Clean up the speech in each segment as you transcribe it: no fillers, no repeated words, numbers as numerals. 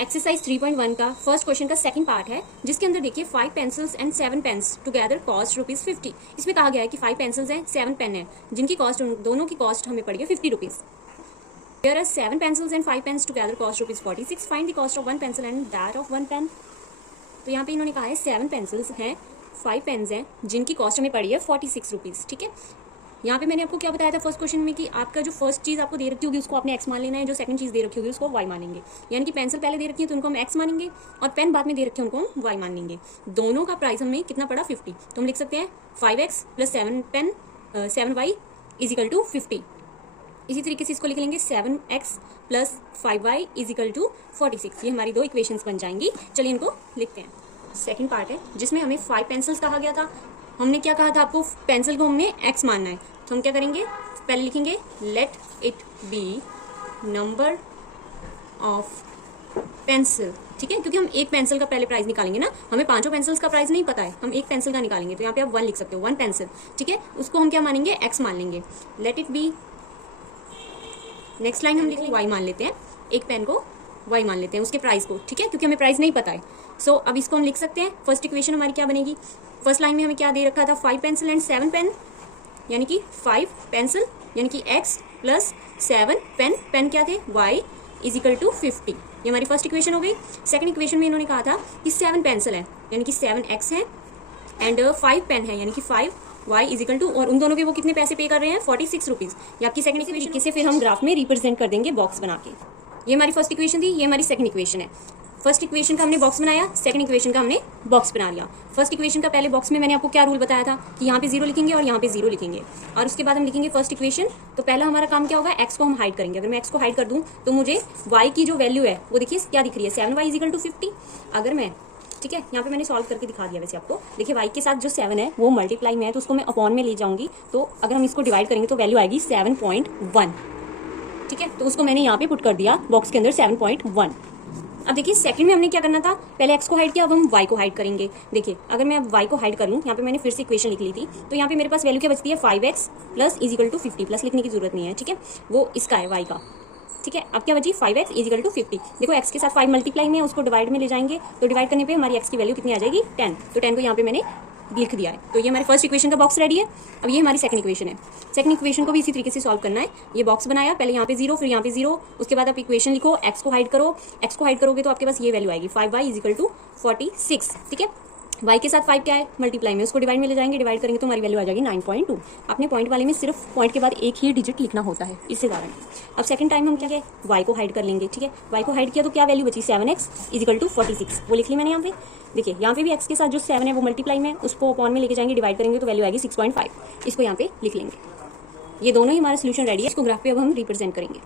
Exercise 3.1 का first question का second part है, जिसके अंदर देखिए 5 pencils and 7 pens together cost ₹50। इसमें कहा गया है कि 5 पेंसिल्स हैं, 7 पेन है, जिनकी कॉस्ट दोनों की कॉस्ट हमें पड़ी है ₹50। Here are 7 pencils and 5 pens together cost ₹46. Find the cost of 1 pencil and that of 1 pen. तो यहाँ पे इन्होंने कहा है 7 पेंसिल्स हैं, 5 पेन्स हैं, जिनकी कॉस्ट हमें पड़ी है ₹46। ठीक है, यहाँ पे मैंने आपको क्या बताया था फर्स्ट क्वेश्चन में कि आपका जो फर्स्ट चीज़ आपको दे रखी होगी उसको आपने एक्स मान लेना है, जो सेकंड चीज़ दे रखी होगी उसको वाई मानेंगे। यानी कि पेंसिल पहले दे रखी है तो उनको हम एक्स मानेंगे और पेन बाद में दे रखे हैं उनको हम वाई मानेंगे। दोनों का प्राइस हमें कितना पड़ा 50, तो हम लिख सकते हैं 5x + 7 पेन 7y = 50। इसी तरीके से इसको लिख लेंगे 7x + 5y = 46। ये हमारी दो इक्वेशंस बन जाएंगी। चलिए इनको लिखते हैं। सेकंड पार्ट है जिसमें हमें 5 पेंसिल्स कहा गया था। हमने क्या कहा था आपको, पेंसिल को हमने x मानना है, तो हम क्या करेंगे, पहले लिखेंगे let it be number of pencil. ठीक है, क्योंकि हम एक पेंसिल का पहले प्राइस निकालेंगे ना, हमें 5 पेंसिल्स का प्राइस नहीं पता है, हम एक पेंसिल का निकालेंगे। तो यहाँ पे आप 1 लिख सकते हो, 1 पेंसिल। ठीक है, उसको हम क्या मानेंगे, x मान लेंगे। Let it be, next line हम लिखेंगे y मान लेते हैं, एक पेन को y मान लेते हैं, उसके प्राइस को। ठीक है, क्योंकि हमें प्राइस नहीं पता है। सो अब इसको हम लिख सकते हैं। फर्स्ट इक्वेशन हमारी क्या बनेगी, फर्स्ट लाइन में हमें क्या दे रखा था, 5 पेंसिल एंड 7 पेन, यानी कि 5 पेंसिल यानी कि x + 7 पेन, पेन क्या थे y = 50। ये हमारी फर्स्ट इक्वेशन हो गई। सेकंड इक्वेशन में इन्होंने कहा था कि 7 पेंसिल है यानी कि 7x है एंड 5 पेन है यानी कि 5y = और उन दोनों के वो कितने पैसे पे कर रहे हैं, ₹46। ये आपकी सेकंड इक्वेशन से फिर हम ग्राफ में रिप्रेजेंट कर देंगे बॉक्स बना के। ये हमारी फर्स्ट इक्वेशन थी, ये हमारी सेकंड इक्वेशन है। फर्स्ट इक्वेशन का हमने बॉक्स बनाया, सेकंड इक्वेशन का हमने बॉक्स बना लिया। फर्स्ट इक्वेशन का पहले बॉक्स में मैंने आपको क्या रूल बताया था कि यहाँ पे 0 लिखेंगे और यहाँ पे 0 लिखेंगे, और उसके बाद हम लिखेंगे फर्स्ट इक्वेशन। तो पहला हमारा काम क्या होगा, x को हम हाइड करेंगे। अगर मैं x को हाइड कर दूँ तो मुझे y की जो वैल्यू है वो देखिए क्या दिख रही है, 7y = 50। अगर मैं, ठीक है, यहाँ पे मैंने सॉल्व करके दिखा दिया वैसे आपको। देखिए y के साथ जो 7 है वो मल्टीप्लाई में है, तो उसको मैं अपॉन में ले जाऊंगी। तो अगर हम इसको डिवाइड करेंगे तो वैल्यू आएगी 7.1। ठीक है, तो उसको मैंने यहाँ पे पुट कर दिया बॉक्स के अंदर 7.1। अब देखिए सेकंड में हमने क्या करना था, पहले x को हाइड किया, अब हम y को हाइड करेंगे। देखिए अगर मैं अब y को हाइड कर लूँ, यहाँ पे मैंने फिर से इक्वेशन लिख ली थी, तो यहाँ पे मेरे पास वैल्यू क्या बचती है, 5x + = 50। प्लस लिखने की जरूरत नहीं है, ठीक है, वो इसका है y का। ठीक है, अब क्या बची, 5x = 50। देखो x के साथ 5 मल्टीप्लाई में, उसको डिवाइड में ले जाएंगे, तो डिवाइड करने पे हमारी x की वैल्यू कितनी आ जाएगी, 10। तो 10 को यहाँ पे मैंने लिख दिया है। तो ये हमारे फर्स्ट इक्वेशन का बॉक्स रेडी है। अब ये हमारी सेकंड इक्वेशन है। सेकंड इक्वेशन को भी इसी तरीके से सॉल्व करना है। ये बॉक्स बनाया, पहले यहाँ पे 0 फिर यहाँ पे 0, उसके बाद आप इक्वेशन लिखो, x को हाइड करो। x को हाइड करोगे तो आपके पास ये वैल्यू आएगी, 5y = 46। ठीक है, y के साथ 5 क्या है, मल्टीप्लाई में, उसको डिवाइड में ले जाएंगे, डिवाइड करेंगे तो हमारी वैल्यू आ जाएगी 9.2। अपने पॉइंट वाले में सिर्फ पॉइंट के बाद एक ही डिजिट लिखना होता है, इससे कारण। अब सेकंड टाइम हम क्या है, y को हाइड कर लेंगे। ठीक है, y को हाइड किया तो क्या वैल्यू बची, 7x = 46। वो लिख ली मैंने यहाँ पे। देखिए यहाँ पे भी x के साथ जो 7 है वो मल्टीप्लाई में, उसको अपॉन में लेके जाएंगे, डिवाइड करेंगे तो वैल्यू आएगी 6.5। इसको यहाँ पे लिख लेंगे। ये दोनों ही हमारा सोल्यूशन रेडी है। इसको ग्राफ पे अब हम रिप्रेजेंट करेंगे।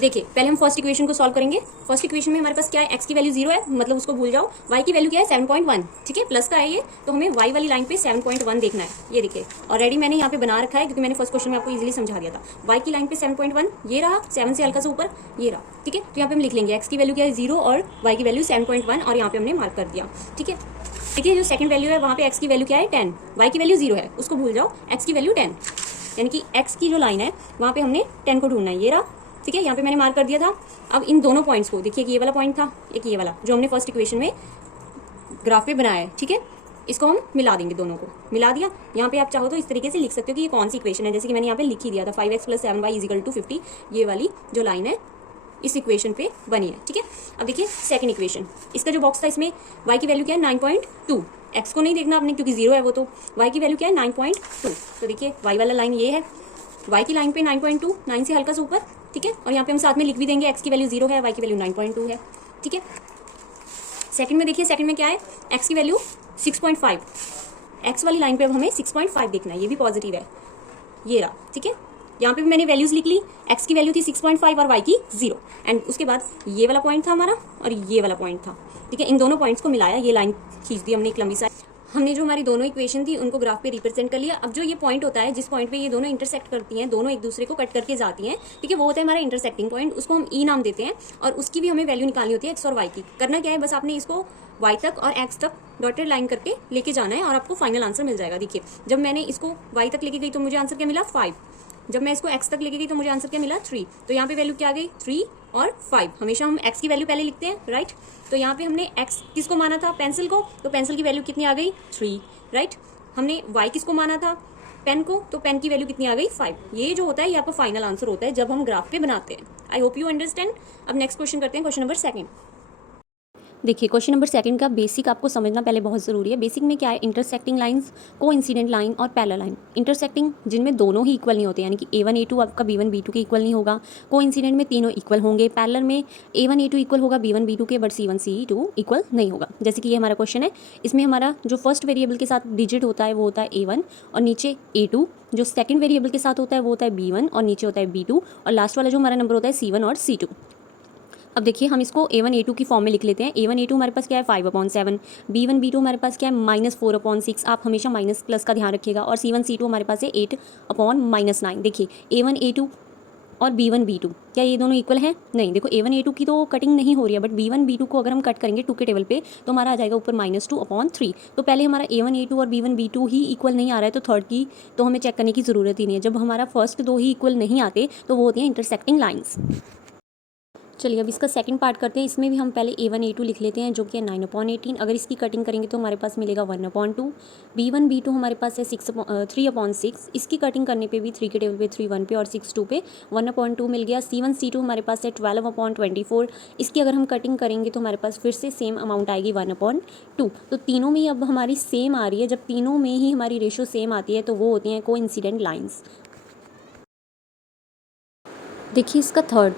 देखिए पहले हम फर्स्ट इक्वेशन को सॉल्व करेंगे। फर्स्ट इक्वेशन में हमारे पास क्या है, x की वैल्यू 0 है, मतलब उसको भूल जाओ। y की वैल्यू क्या है, 7.1। ठीक है, प्लस का है ये, तो हमें y वाली लाइन पे 7.1 देखना है। ये देखिए ऑलरेडी मैंने यहाँ पे बना रखा है, क्योंकि मैंने फर्स्ट क्वेश्चन में आपको इजीली समझा दिया था। y की लाइन पे 7.1, ये रहा, 7 से हल्का सा ऊपर ये रहा। ठीक है, तो यहाँ पे हम लिख लेंगे x की वैल्यू क्या है 0 और y की वैल्यू 7.1, और यहाँ पे हमने मार्क कर दिया। ठीक है, देखिए जो सेकंड वैल्यू है वहाँ पे x की वैल्यू क्या है 10, y की वैल्यू 0 है, उसको भूल जाओ, x की वैल्यू 10, यानी कि x की जो लाइन है वहाँ पे हमने 10 को ढूंढना है। ये रहा, ठीक है, यहाँ पे मैंने मार्क कर दिया था। अब इन दोनों पॉइंट्स को देखिए, ये वाला पॉइंट था, एक ये वाला जो हमने फर्स्ट इक्वेशन में ग्राफ पे बनाया है। ठीक है, इसको हम मिला देंगे, दोनों को मिला दिया। यहाँ पे आप चाहो तो इस तरीके से लिख सकते हो कि ये कौन सी इक्वेशन है, जैसे कि मैंने यहाँ पे लिख ही दिया था, 5x + 7y = 50। ये वाली जो लाइन है इस इक्वेशन पे बनी है। ठीक है, अब देखिए सेकंड इक्वेशन, इसका जो बॉक्स था इसमें y की वैल्यू क्या है 9.2। x को नहीं देखना आपने क्योंकि 0 है वो, तो y की वैल्यू क्या है 9.2। तो देखिए y वाला लाइन ये है, y की लाइन पे 9.2, 9 से हल्का सा ऊपर। ठीक है, और यहाँ पे हम साथ में लिख भी देंगे, x की वैल्यू 0 है, y की वैल्यू 9.2 है। ठीक है, सेकंड में देखिए, सेकंड में क्या है, x की वैल्यू 6.5। x वाली लाइन पे अब हमें 6.5 देखना है, ये भी पॉजिटिव है, ये रहा। ठीक है, यहाँ पे भी मैंने वैल्यूज लिख ली, x की वैल्यू थी 6.5 और y की 0, एंड उसके बाद ये वाला पॉइंट था हमारा और ये वाला पॉइंट था। ठीक है, इन दोनों पॉइंट्स को मिलाया, ये लाइन खींच दी हमने एक लंबी सा। हमने जो हमारी दोनों इक्वेशन थी उनको ग्राफ पे रिप्रेजेंट कर लिया। अब जो ये पॉइंट होता है, जिस पॉइंट पे ये दोनों इंटरसेक्ट करती हैं, दोनों एक दूसरे को कट करके जाती हैं, ठीक है, वो होता है हमारा इंटरसेक्टिंग पॉइंट, उसको हम ई नाम देते हैं, और उसकी भी हमें वैल्यू निकालनी होती है x और y की। करना क्या है, बस आपने इसको y तक और x तक डॉटेड लाइन करके लेके जाना है और आपको फाइनल आंसर मिल जाएगा। देखिए जब मैंने इसको y तक लेके गई तो मुझे आंसर क्या मिला, 5। जब मैं इसको x तक लेके गई तो मुझे आंसर क्या मिला 3। तो यहाँ पे वैल्यू क्या आ गई 3 और 5। हमेशा हम x की वैल्यू पहले लिखते हैं, राइट। तो यहाँ पे हमने x किसको माना था, पेंसिल को, तो पेंसिल की वैल्यू कितनी आ गई 3, राइट। हमने y किसको माना था, पेन को, तो पेन की वैल्यू कितनी आ गई 5। ये जो होता है ये आपका फाइनल आंसर होता है जब हम ग्राफ पे बनाते हैं। I hope you understand. अब नेक्स्ट क्वेश्चन करते हैं, क्वेश्चन नंबर 2। देखिए क्वेश्चन नंबर 2 का बेसिक आपको समझना पहले बहुत ज़रूरी है। बेसिक में क्या है, इंटरसेक्टिंग लाइंस, को इंसिडेंट लाइन और पैरेलल लाइन। इंटरसेक्टिंग जिनमें दोनों ही इक्वल नहीं होते, यानी कि A1 A2 आपका B1 B2 के इक्वल नहीं होगा। को इंसिडेंट में तीनों इक्वल होंगे। पैरेलल में A1 A2 इक्वल होगा B1 B2 के, बट C1 C2 इक्वल नहीं होगा। जैसे कि ये हमारा क्वेश्चन है, इसमें हमारा जो फर्स्ट वेरिएबल के साथ डिजिट होता है वो होता है A1 और नीचे A2, जो सेकंड वेरिएबल के साथ होता है वो होता है B1 और नीचे होता है B2, और लास्ट वाला जो हमारा नंबर होता है C1 और C2। अब देखिए हम इसको A1 A2 की फॉर्म में लिख लेते हैं। A1 A2 हमारे पास क्या है 5/7, B1 B2 हमारे पास क्या है -4/6। आप हमेशा माइनस प्लस का ध्यान रखिएगा। और C1 C2 हमारे पास है 8/-9। देखिए A1 A2 और B1 B2 क्या ये दोनों इक्वल हैं? नहीं। देखो A1 A2 की तो कटिंग नहीं हो रही है, बट B1 B2 को अगर हम कट करेंगे 2 के टेबल पे तो हमारा आ जाएगा ऊपर -2/3। तो पहले हमारा A1 A2 और B1 B2 ही इक्वल नहीं आ रहा है, तो थर्ड की तो हमें चेक करने की ज़रूरत ही नहीं है। जब हमारा फर्स्ट दो ही इक्वल नहीं आते तो वो होती हैं इंटरसेक्टिंग लाइन्स। चलिए अब इसका सेकंड पार्ट करते हैं। इसमें भी हम पहले A1 A2 लिख लेते हैं, जो कि है 9/18। अगर इसकी कटिंग करेंगे तो हमारे पास मिलेगा 1/2। B1 B2 हमारे पास है 3/6। इसकी कटिंग करने पे भी 3 के टेबल पे 3 1 पे और 6 2 पे 1/2 मिल गया। C1 C2 हमारे पास है 12/24। इसकी अगर हम कटिंग करेंगे तो हमारे पास फिर से सेम अमाउंट आएगी 1/2। तो तीनों में ही अब हमारी सेम आ रही है। जब तीनों में ही हमारी रेशो सेम आती है तो वो होती हैं कोइंसिडेंट लाइन्स। देखिए इसका थर्ड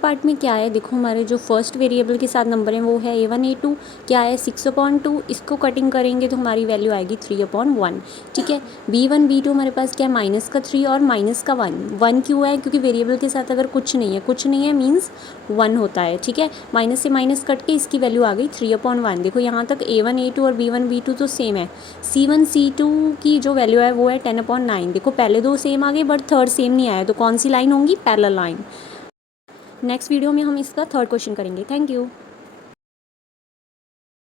पार्ट में क्या है, देखो हमारे जो फर्स्ट वेरिएबल के साथ नंबर हैं वो है A1 A2, क्या है 6/2। इसको कटिंग करेंगे तो हमारी वैल्यू आएगी 3/1। ठीक है। B1 B2 हमारे पास क्या है -3 और -1। 1 क्यों है, क्योंकि वेरिएबल के साथ अगर कुछ नहीं है मीन्स 1 होता है। ठीक है। माइनस से माइनस कट के इसकी वैल्यू आ गई 3/1। देखो यहाँ तक A1 A2 और B1 B2 तो सेम है। C1 C2 की जो वैल्यू है वो है 10/9। देखो पहले दो सेम आ गए बट थर्ड सेम नहीं आया, तो कौन सी लाइन होंगी, पैरेलल लाइन। नेक्स्ट वीडियो में हम इसका थर्ड क्वेश्चन करेंगे। Thank you.